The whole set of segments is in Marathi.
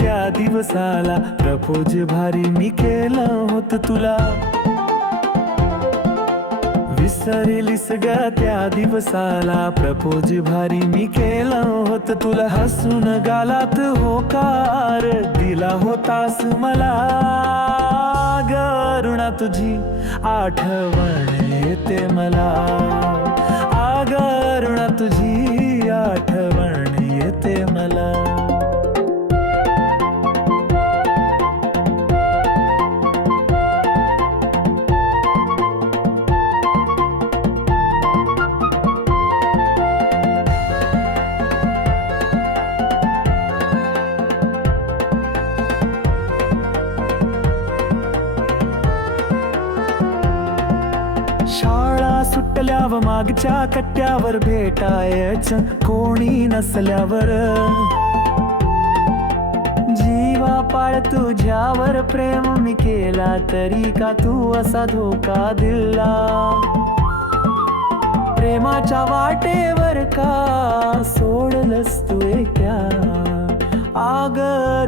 त्या दिवसाला, प्रपोज भारी मी केलं होत तुला. विसरलीस ग त्या दिवसाला, प्रपोज भारी मी केलं होत तुला. हसून गालात होकार दिला होतास मला. ग ऋणा तुझी आठवण येते मला. आग ऋणा तुझी आठवण येते मला. शाळा सुटल्यावर मागच्या कट्ट्यावर भेटायचं कोणी नसल्यावर. जीवा पाळ तुझ्यावर प्रेम मी केला, तरी का तू असा धोका दिला. प्रेमाच्या वाटेवर का सोडलंस तू एकट्या. आग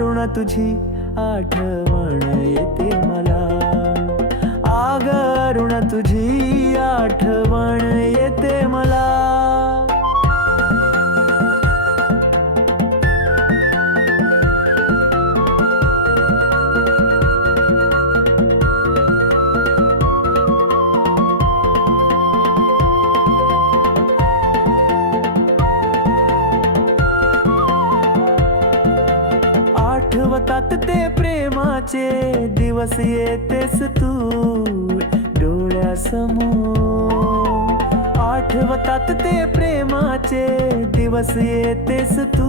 ऋणा तुझी आठवण येते मला. आग ऋणा तुझी आठवण येते मला. आठवतात ते प्रेमाचे दिवस, येतेस तू डोळ्यासमोर. आठवतात ते प्रेमाचे दिवस, येतेस तू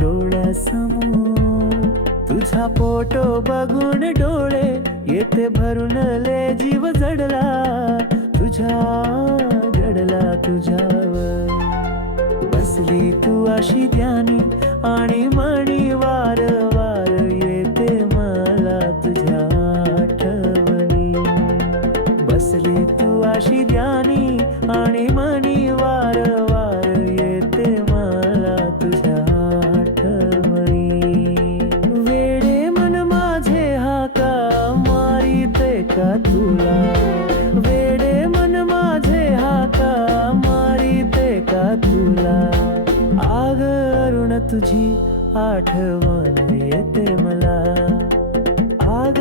डोळ्यासमोर. तुझा फोटो बघून डोळे येते भरून, ले जीव जडला तुझ्यावर. बसली तू अशी ध्यानी आणि मणी वार वार येते मला तुझ्या आठवणी. बसली तू अशी ध्यानी आणि मणी वार वार येते मला तुझ्या आठवणी. वेडे मन माझे हाका मारिते का तुला. वेडे मन माझे हाका मारिते का तुला. आग ऋणा तुझी आठवण येते मला. आग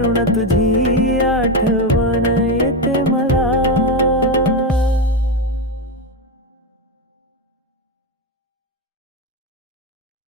ऋणा तुझी आठवण येते